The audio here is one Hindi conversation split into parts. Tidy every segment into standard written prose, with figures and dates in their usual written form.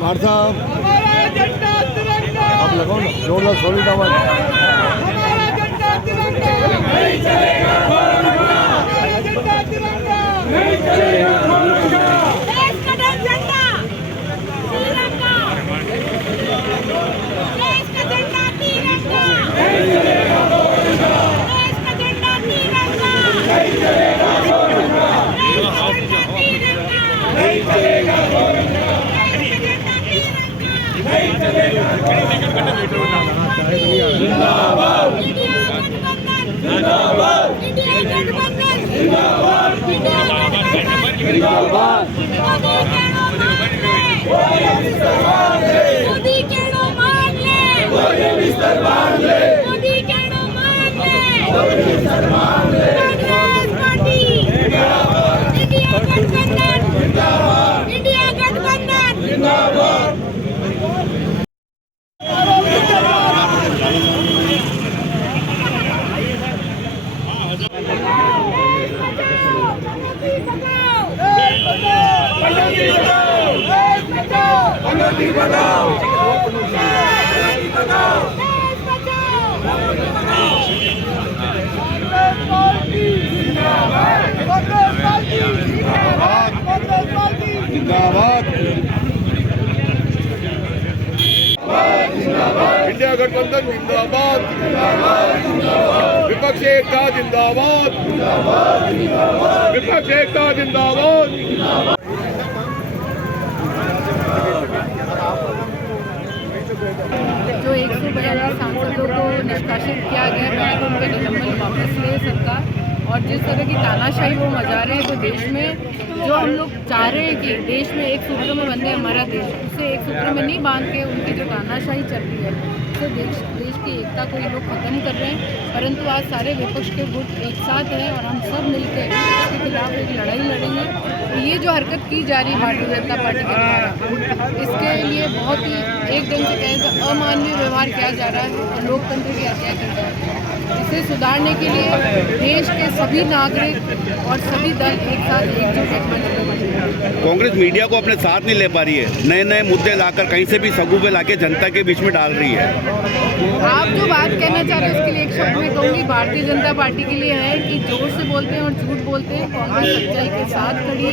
पार्टी आप लगाओ ना जोरदार सॉलिड आवाज। इंडिया गठबंधन जिंदाबाद, विपक्ष एकता जिंदाबाद, विपक्ष एकता जिंदाबाद। जो 142 सांसदों को निष्कासित किया गया, मैं उनका निलंबन वापस ले सरकार। और जिस तरह की तानाशाही वो मचा रहे हैं, तो देश में जो हम लोग चाह रहे हैं कि देश में एक सूत्र में बंधे हमारा देश, उसे एक सूत्र में नहीं बांध के उनकी जो तानाशाही चल रही है, उससे देश की एकता को ये लोग ख़त्म कर रहे हैं। परंतु आज सारे विपक्ष के गुट एक साथ हैं और हम सब मिलकर इसके खिलाफ एक लड़ाई लड़ेंगे। तो ये जो हरकत की जा रही है भारतीय जनता पार्टी के द्वारा, इसके लिए बहुत ही एक ढंग से कहें तो अमानवीय व्यवहार किया जा रहा है और लोकतंत्र की हत्या की जा रही है। इसे सुधारने के लिए देश के सभी नागरिक और सभी दल एक साथ एकजुट एक मंच पर बने। कांग्रेस मीडिया को अपने साथ नहीं ले पा रही है, नए नए मुद्दे लाकर कहीं से भी सगुफे लाके जनता के बीच में डाल रही है। आप जो बात कहना चाह रहे हैं उसके लिए एक शब्द में कहूँगी, भारतीय जनता पार्टी के लिए है कि जोर से बोलते हैं और झूठ बोलते हैं। कांग्रेस सच्चाई के साथ खड़ी है,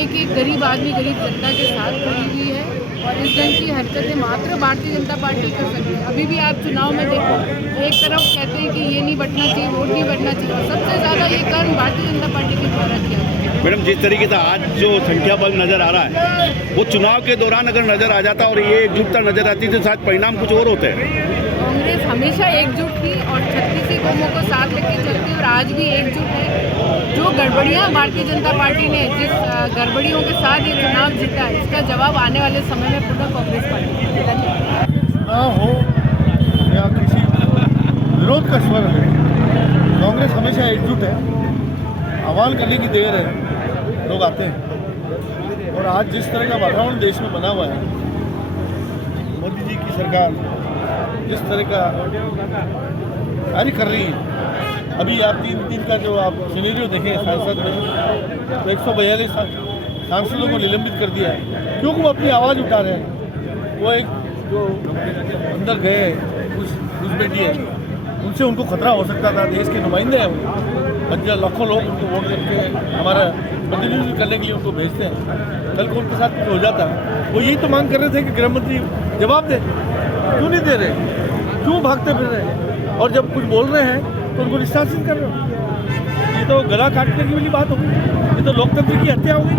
एक एक गरीब आदमी गरीब जनता के साथ खड़ी हुई है और इस ढंग की हरकतें मात्र भारतीय जनता पार्टी कर सकती है। अभी भी आप चुनाव में देखो, एक तरफ कहते हैं कि ये नहीं बटना चाहिए, वोट नहीं बटना चाहिए, और सबसे ज़्यादा ये कर्म भारतीय जनता पार्टी के द्वारा किया गया। मैडम, जिस तरीके से आज जो संख्या बल नजर आ रहा है, वो चुनाव के दौरान अगर नजर आ जाता और ये एकजुटता नजर आती तो शायद परिणाम कुछ और होते हैं। कांग्रेस हमेशा एकजुट थी और 36 कौमों को साथ लेकर चलती और आज भी एकजुट है। जो गड़बड़ियाँ भारतीय जनता पार्टी ने जिस गड़बड़ियों के साथ ये चुनाव जीता, इसका जवाब आने वाले समय में पुनः कांग्रेस पार्टी चुनाव हो या किसी विरोध का स्वर है, कांग्रेस हमेशा एकजुट है। आह्वान करने की देर है, लोग आते हैं। और आज जिस तरह का वातावरण देश में बना हुआ है, मोदी जी की सरकार जिस तरह का कार्य कर रही है, अभी आप 3 दिन का जो आप सिनेरियो देखें सांसद में, तो 142 सांसदों को निलंबित कर दिया है क्योंकि वो अपनी आवाज़ उठा रहे हैं। वो एक जो अंदर गए उस बेटी है, उनसे उनको खतरा हो सकता था। देश के नुमाइंदे हैं वो, लाखों लोग उनको वोट करके हमारा प्रतिनिधित्व करने के लिए उनको भेजते हैं। कल को उनके साथ कुछ हो जाता है, वो यही तो मांग कर रहे थे कि गृह मंत्री जवाब दे, क्यों नहीं दे रहे, क्यों भागते फिर रहे हैं, और जब कुछ बोल रहे हैं तो उनको निष्कासित कर रहे हो। ये तो गला काटने की वाली बात होगी, ये तो लोकतंत्र की हत्या होगी।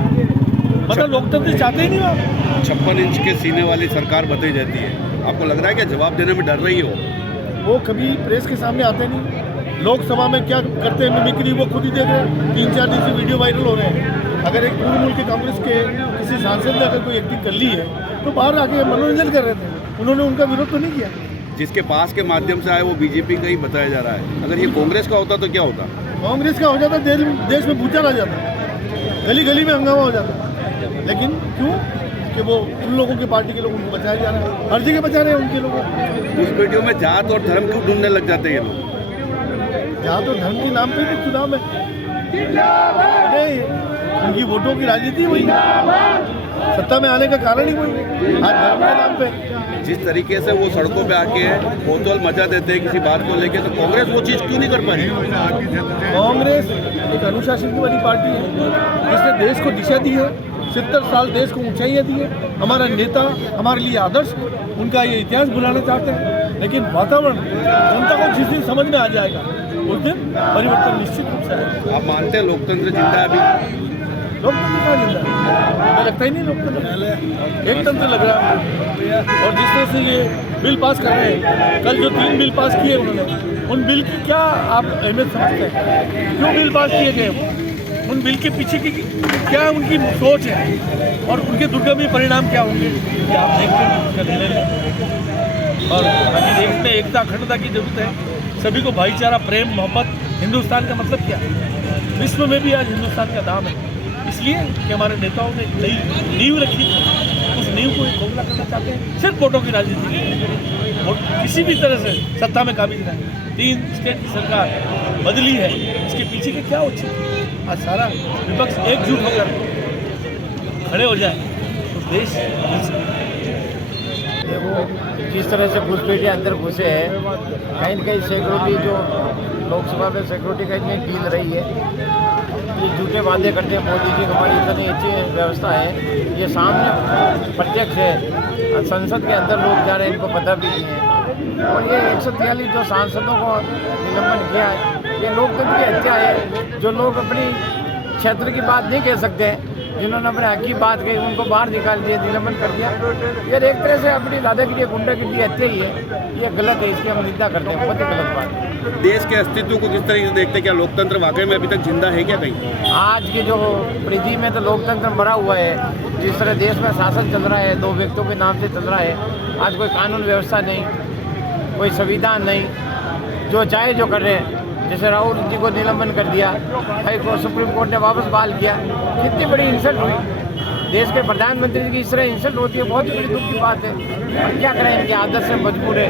मतलब लोकतंत्र चाहते ही नहीं आप। 56 इंच के सीने वाली सरकार बताई जाती है, आपको लग रहा है कि जवाब देने में डर रही हो? वो कभी प्रेस के सामने आते नहीं। लोकसभा में क्या करते हैं मिमिक्री, वो खुद ही देख रहे हैं। 3-4 दिन से वीडियो वायरल हो रहे हैं। अगर एक पूर्व मुल्क के कांग्रेस के किसी सांसद ने अगर कोई एक्टिंग कर ली है तो बाहर आके मनोरंजन कर रहे थे, उन्होंने उनका विरोध तो नहीं किया। जिसके पास के माध्यम से आए वो बीजेपी का ही बताया जा रहा है। अगर ये कांग्रेस का होता तो क्या होता? कांग्रेस का हो जाता, देश में भूचाल आ जाता, गली गली में हंगामा हो जाता। लेकिन क्यों कि वो उन लोगों की पार्टी के लोगों को बचाया जा रहा है, हर जगह बचा रहे हैं उनके लोगों को। उस वीडियो में जात और धर्म क्यों ढूंढने लग जाते हैं ये लोग? यहाँ तो धर्म के नाम पे भी चुनाव में नहीं, उनकी वोटों की राजनीति हुई, सत्ता में आने का कारण ही वही, आज धर्म के नाम पे। जिस तरीके से वो सड़कों पे आके होचल मचा देते हैं किसी बात को लेके, तो कांग्रेस वो चीज़ क्यों नहीं कर पाई? कांग्रेस एक अनुशासन वाली पार्टी है जिसने देश को दिशा दी है, 70 साल देश को ऊंचाइयाँ दी है। हमारा नेता हमारे लिए आदर्श, उनका ये इतिहास बुलाना चाहते हैं, लेकिन वातावरण जनता को जिस दिन समझ में आ जाएगा उस दिन परिवर्तन निश्चित रूप से आएगा। आप मानते हैं लोकतंत्र जिंदा है अभी? लोकतंत्र का जिंदा है, मुझे लगता ही नहीं लोकतंत्र, एक तंत्र लग रहा है। और जिस तरह से ये बिल पास कर रहे हैं, कल जो 3 बिल पास किए उन्होंने, उन बिल की क्या आप अहमियत समझते हैं? क्यों बिल पास किए गए? उन बिल के पीछे की क्या उनकी सोच है और उनके दुर्गमी परिणाम क्या होंगे, ये आप देखते हैं, उसका निर्णय लें। और बाकी देश में एकता अखंडता की जरूरत है, सभी को भाईचारा, प्रेम, मोहब्बत। हिंदुस्तान का मतलब क्या है? विश्व में भी आज हिंदुस्तान का दाम है, इसलिए कि हमारे नेताओं ने एक नई नींव रखी, उस नींव को खोखला करना चाहते हैं सिर्फ वोटों की राजनीति के, और किसी भी तरह से सत्ता में काबिज नहीं। 3 स्टेट की सरकार बदली है, इसके पीछे के क्या औचित्य? आज सारा विपक्ष एकजुट होकर खड़े हो जाए तो देश देखो जिस तरह से घुसपैठिए अंदर घुसे हैं, कहीं न कहीं सिक्योरिटी जो लोकसभा में सिक्योरिटी का इतनी ढील रही है, ये झूठे वादे करते हैं मोदी जी हमारी इतनी अच्छी व्यवस्था है, ये सामने प्रत्यक्ष है। संसद के अंदर लोग जा रहे हैं, इनको पता भी नहीं है। और ये 143 जो सांसदों को निलंबन किया है, ये लोकतंत्र की हत्या है। जो लोग अपनी क्षेत्र की बात नहीं कह सकते, जिन्होंने अपने हक की बात कही, उनको बाहर निकाल दिया, निलंबन कर दिया। ये एक तरह से अपनी दादागिरी, गुंडागिरी हत्या ही है, ये गलत है, इसकी हम निंदा करते हैं, बहुत ही गलत बात है। देश के अस्तित्व को किस तरीके से देखते हैं? क्या लोकतंत्र वाकई में अभी तक जिंदा है क्या कहीं? आज की जो परिधि में तो लोकतंत्र मरा हुआ है। जिस तरह देश में शासन चल रहा है, 2 व्यक्तियों के नाम से चल रहा है। आज कोई कानून व्यवस्था नहीं, कोई संविधान नहीं, जो चाहे जो कर रहे हैं। जैसे राहुल जी को निलंबन कर दिया, हाई कोर्ट, सुप्रीम कोर्ट ने वापस बहाल किया। कितनी बड़ी इंसल्ट हुई देश के प्रधानमंत्री की, इस तरह इंसल्ट होती है, बहुत ही बड़ी दुख की बात है। और क्या करें, इनकी आदत से मजबूर है।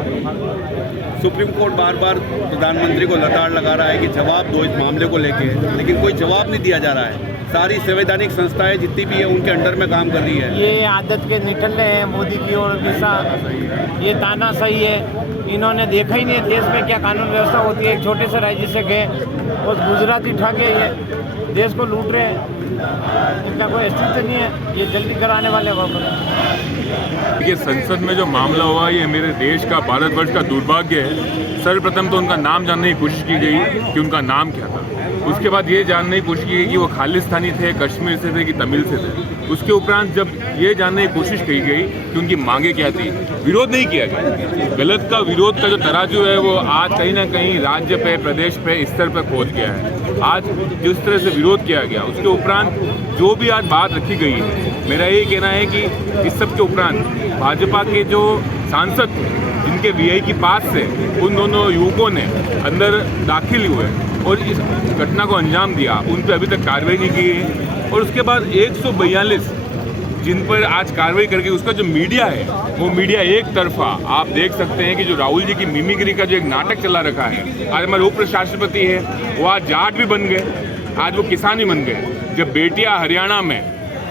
सुप्रीम कोर्ट बार बार प्रधानमंत्री को लताड़ लगा रहा है कि जवाब दो इस मामले को लेके, लेकिन कोई जवाब नहीं दिया जा रहा है। सारी संवैधानिक संस्थाएं जितनी भी है उनके अंडर में काम कर रही है। ये आदत के निठल्ले हैं मोदी की और दिशा, ये ताना सही है। इन्होंने देखा ही नहीं देश में क्या कानून व्यवस्था होती है। एक छोटे से राज्य से गए, उस गुजराती ठगे ये देश को लूट रहे हैं, इनका कोई अस्तित्व नहीं है, ये जल्दी कराने वाले वापस। ये संसद में जो मामला हुआ, ये मेरे देश का, भारतवर्ष का दुर्भाग्य है। सर्वप्रथम तो उनका नाम जानने की कोशिश की गई कि उनका नाम क्या था। उसके बाद ये जानने की कोशिश की गई कि वो खालिस्तानी थे, कश्मीर से थे कि तमिल से थे। उसके उपरांत जब ये जानने की कोशिश की गई कि उनकी मांगे क्या थी, विरोध नहीं किया गया। गलत का विरोध का जो तराजू है वो आज कहीं ना कहीं राज्य पे, प्रदेश पे, स्तर पर पहुंच गया है। आज जिस तरह से विरोध किया गया, उसके उपरांत जो भी आज बात रखी गई है, मेरा ये कहना है कि इस सब के उपरांत भाजपा के जो सांसद जिनके वीआईपी पास से उन दोनों युवकों ने अंदर दाखिल हुए और इस घटना को अंजाम दिया, उन पर अभी तक कार्रवाई नहीं की है। और उसके बाद 142 जिन पर आज कार्रवाई करके, उसका जो मीडिया है वो मीडिया एक तरफा, आप देख सकते हैं कि जो राहुल जी की मिमिक्री का जो एक नाटक चला रखा है। आज हमारे उप राष्ट्रपति है, वो आज जाट भी बन गए, आज वो किसान ही बन गए। जब बेटियां हरियाणा में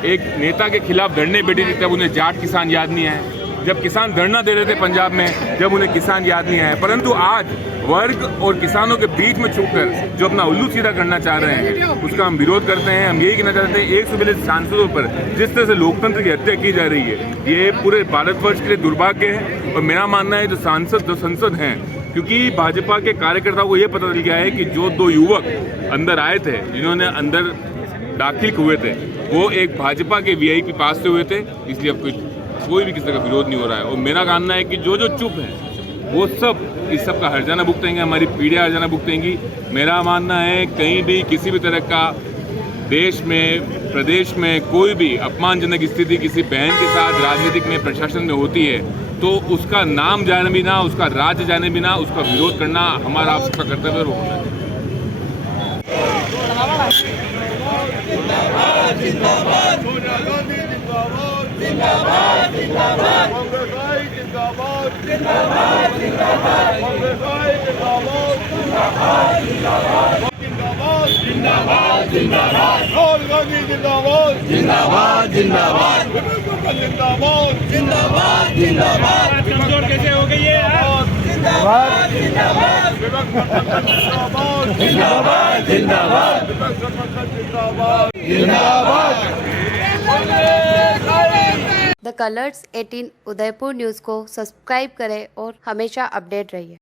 एक नेता के खिलाफ धरने बैठी थी, तब उन्हें जाट किसान याद नहीं आए। जब किसान धरना दे रहे थे पंजाब में, जब उन्हें किसान याद नहीं आए। परंतु आज वर्ग और किसानों के बीच में छुपकर जो अपना उल्लू सीधा करना चाह रहे हैं, उसका हम विरोध करते हैं। हम यही कहना चाहते हैं, 142 सांसदों पर जिस तरह से लोकतंत्र की हत्या की जा रही है, ये पूरे भारतवर्ष के लिए दुर्भाग्य है। और मेरा मानना है जो संसद हैं, क्योंकि भाजपा के कार्यकर्ताओं को ये पता चल गया है कि जो 2 युवक अंदर आए थे, जिन्होंने अंदर दाखिल हुए थे, वो एक भाजपा के वीआईपी पास से हुए थे। इसलिए अब कोई भी किसी का विरोध नहीं हो रहा है। और मेरा मानना है कि जो चुप है वो सब इस सब का हर्जाना भुगतेंगे, हमारी पीढ़ियाँ हर्जाना भुगतेंगी। मेरा मानना है कहीं भी किसी भी तरह का देश में, प्रदेश में कोई भी अपमानजनक स्थिति किसी बहन के साथ राजनीतिक में, प्रशासन में होती है, तो उसका नाम जाने बिना, उसका राज्य जाने बिना उसका विरोध करना हमारा आप सबका कर्तव्य होता है। सोनिया गांधी जिंदाबाद, जिंदाबाद, जिंदाबाद, कांग्रेस जिंदाबाद। जिंदाबाद जिंदाबाद जिंदाबाद जिंदाबाद राहुल गांधी जिंदाबाद जिंदाबाद जिंदाबाद जिंदाबाद जिंदाबाद जिंदाबाद कमजोर कैसे हो गई है जिंदाबाद जिंदाबाद जिंदाबाद जिंदाबाद जिंदाबाद जिंदाबाद द कलर्स 18 उदयपुर न्यूज़ को सब्सक्राइब करें और हमेशा अपडेट रहिए।